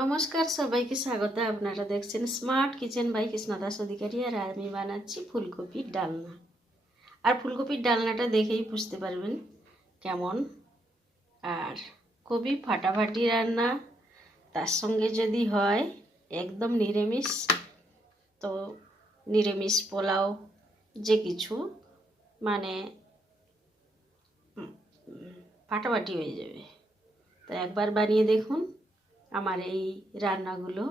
নমস্কার, সবাইকে স্বাগত। আপনারা দেখছেন smart kitchen by Krishnadas Adhikari আর আমি বানাচ্ছি ফুলকপির ডালনা। আর ফুলকপির ডালনাটা দেখেই বুঝতে পারবেন কেমন। আর কপি ফাটাফাটি রান্না, তার সঙ্গে যদি হয় একদম নিরামিষ, তো নিরামিষ পোলাও, যে কিছু মানে ফাটাফাটি হয়ে যাবে। তো একবার বানিয়ে দেখুন। আমার এই রান্নাগুলো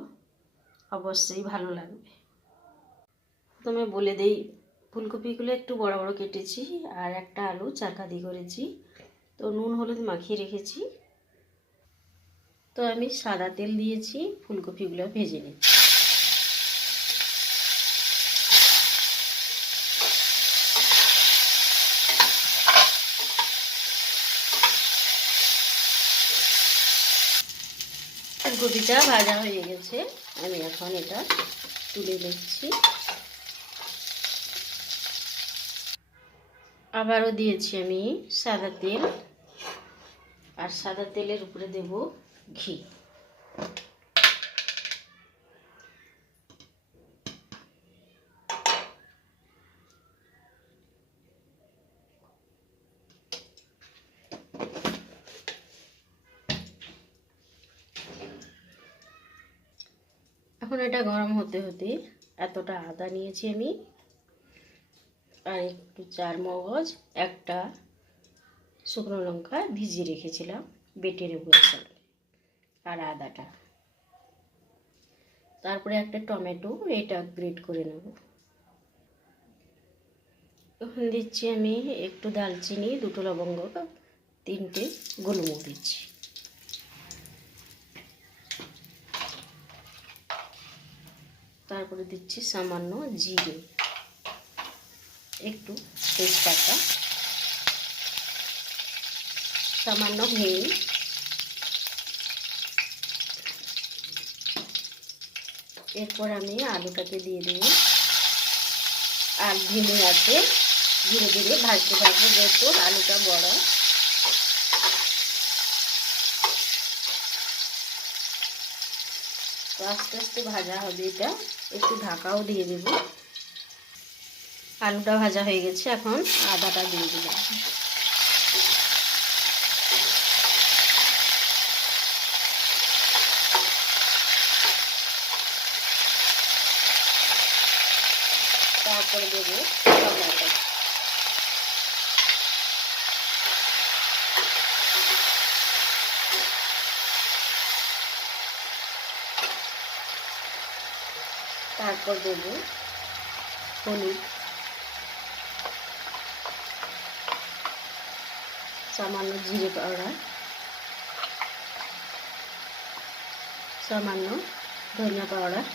অবশ্যই ভালো লাগবে। প্রথমে বলে দেই, ফুলকপিগুলো একটু বড় বড় কেটেছি আর একটা আলু চাকা চাকাদি করেছি। তো নুন, হলুদ মাখিয়ে রেখেছি। তো আমি সাদা তেল দিয়েছি, ফুলকপিগুলো ভেজে নিচ্ছি। ফুলকপিটা ভাজা হয়ে গেছে। আমি এখন এটা তুলে দিচ্ছি আবারও দিয়েছি আমি সাদা তেল। আর সাদা তেলের উপরে দেব ঘি। এখন এটা গরম হতে হতে এতটা আদা নিয়েছি আমি। আর একটু চার মগজ, একটা শুকনো লঙ্কা ভিজিয়ে রেখেছিলাম বেটে নেব আর আদাটা। তারপরে একটা টমেটো, এটা গ্রেট করে নেব। এখন দিচ্ছি আমি একটু দালচিনি, দুটো লবঙ্গ, তিনটে গোলমরিচ। তারপরে দিচ্ছি সামান্য জিরে। একটু তেজপাতা। সামান্য হিং এরপর আমি আলুটাকে দিয়ে দেবো। আর ধিমে আছে ধীরে ধীরে ভাজতে থাকব যেহেতু আলুটা বড় আস্তে আস্তে ভাজা হবে এটা। একটু ঢাকাও দিয়ে দেব। আলুটা ভাজা হয়ে গেছে, এখন আদাটা দিয়ে দিলাম তারপরে দেবো টমেটো তারপর দেবো হলুদ। সামান্য জিরে পাউডার। সামান্য ধনিয়া পাউডার।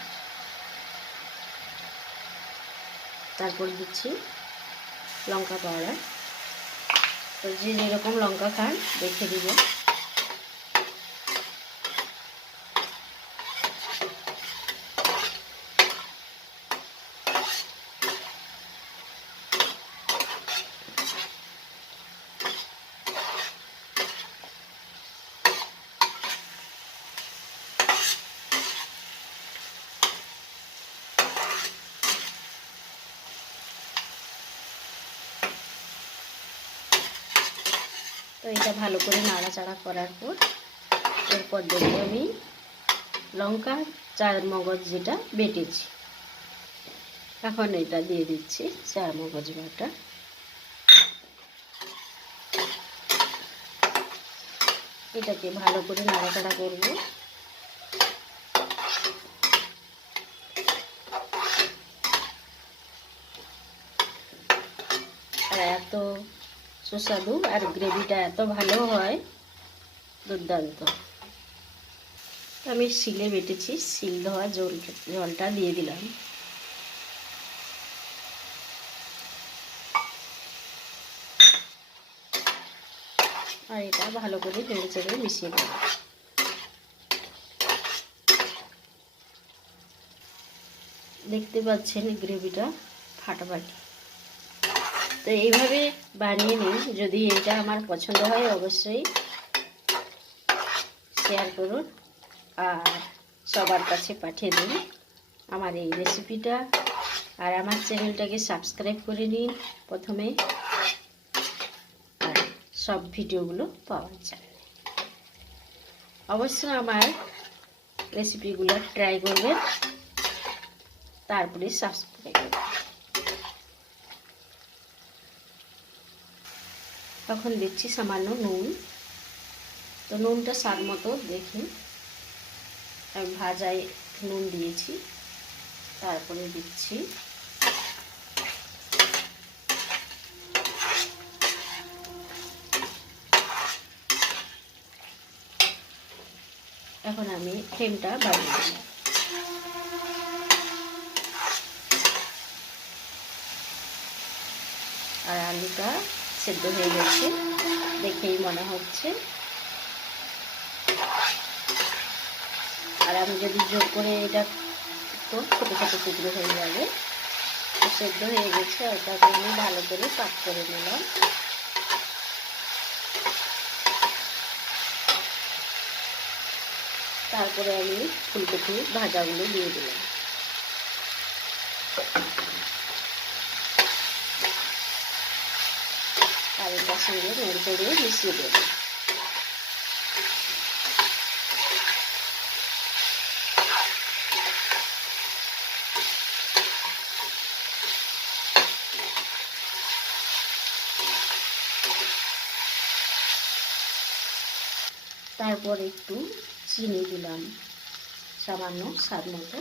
তারপর দিচ্ছি লঙ্কা পাউডার। তো যে যেরকম লঙ্কা খান, দেখে দিবেন তো এটা ভালো করে নাড়াচাড়া করার পর এরপর দেবো আমি লঙ্কা, চার মগজ যেটা বেটেছি। এখন এটা দিয়ে দিচ্ছি চার মগজ বাটা। এটাকে ভালো করে নাড়াচাড়া করব। এত সুস্বাদু আর গ্রেভিটা এত ভালো হয়, দুর্দান্ত। আমি শিলে বেটেছি, শিল ধোয়া জল, জলটা দিয়ে দিলাম। আর এটা ভালো করে নেড়ে চেড়ে মিশিয়ে দেবো দেখতে পাচ্ছেন গ্রেভিটা ফাটাফাটি। তো এইভাবে বানিয়ে নিন। যদি এটা আমার পছন্দ হয়, অবশ্যই শেয়ার করুন আর সবার কাছে পাঠিয়ে দিন আমার এই রেসিপিটা আর আমার চ্যানেলটাকে সাবস্ক্রাইব করে নিন প্রথমে। আর সব ভিডিওগুলো পাওয়া যায় অবশ্যই আমার রেসিপিগুলো ট্রাই করবেন, তারপরে সাবস্ক্রাইব করবেন। তখন দিচ্ছি সামান্য নুন। তো নুনটা স্বাদ মতো দেখি আমি ভাজায় নুন দিয়েছি। তারপরে দিচ্ছি। এখন আমি ফ্লেমটা বাড়িয়ে দিলাম আর আলুটা সেদ্ধ হয়ে গেছে। দেখেই মনে হচ্ছে। আর আমি যদি জোর করে এটা তো ছোটো ছোটো টুকরো হয়ে যাবে সেদ্ধ হয়ে গেছে। ওটাকে আমি ভালো করে পাক করে নিলাম। তারপরে আমি ফুলকপি ভাজাগুলো দিয়ে দিলাম। সঙ্গে নেড়ে চেড়ে মিশিয়ে দেবো তারপর একটু চিনি দিলাম। সামান্য স্বাদ মতো।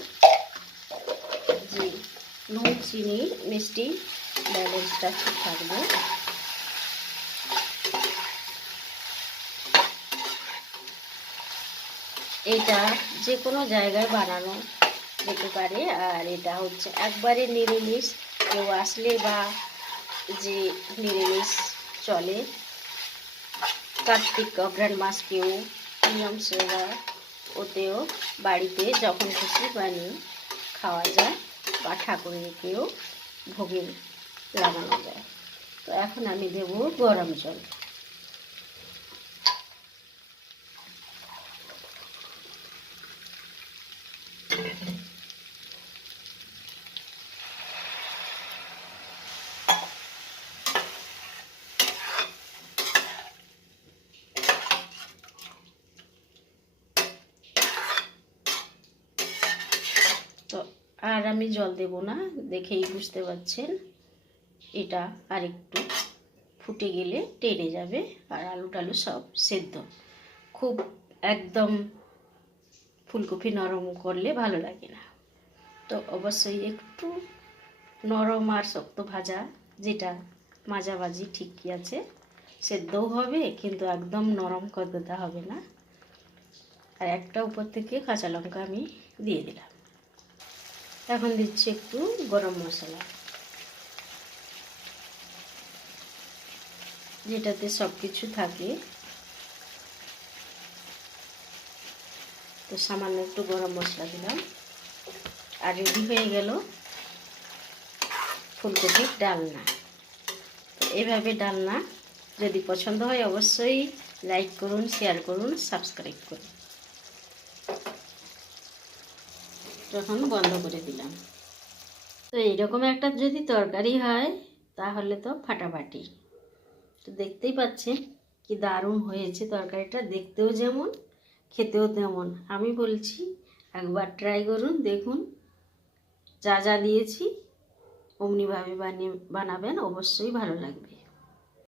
যে নুন, চিনি, মিষ্টি, ব্যালেন্সটা ঠিক থাকবে। এটা যে কোনো জায়গায় বানানো যেতে পারে। আর এটা হচ্ছে একবারে নিরামিষ। কেউ আসলে বা যে নিরামিষ চলে, কার্তিক অগ্রাণ মাস কেউ নিয়ম সেবা ওতেও বাড়িতে যখন খুশি বানিয়ে খাওয়া যায় বা ঠাকুরকেও ভোগে লাগানো যায়। তো এখন আমি দেব গরম জল। আর আমি জল দেব না, দেখেই বুঝতে পারছেন। এটা আর একটু ফুটে গেলে টেনে যাবে আর আলু টালু সব সেদ্ধ। খুব একদম ফুলকপি নরম করলে ভালো লাগে না। তো অবশ্যই একটু নরম আর শক্ত ভাজা, যেটা মাঝামাঝি ঠিকই আছে, সেদ্ধও হবে, কিন্তু একদম নরম করে হবে না। আর একটা উপর থেকে কাঁচা লঙ্কা আমি দিয়ে দিলাম। এখন দিচ্ছি একটু গরম মশলা। যেটাতে সব কিছু থাকে। তো সামান্য একটু গরম মশলা দিলাম। আর রেডি হয়ে গেল ফুলকপির ডালনা। তো এইভাবে ডালনা যদি পছন্দ হয় অবশ্যই লাইক করুন, শেয়ার করুন, সাবস্ক্রাইব করুন। তখন বন্ধ করে দিলাম। তো এইরকম একটা যদি তরকারি হয় তাহলে তো ফাটাফাটি। তো দেখতেই পাচ্ছেন কি দারুণ হয়েছে তরকারিটা, দেখতেও যেমন খেতেও তেমন। আমি বলছি, একবার ট্রাই করুন, দেখুন, যা যা দিয়েছি, অমনিভাবে বানিয়ে, বানাবেন, অবশ্যই ভালো লাগবে।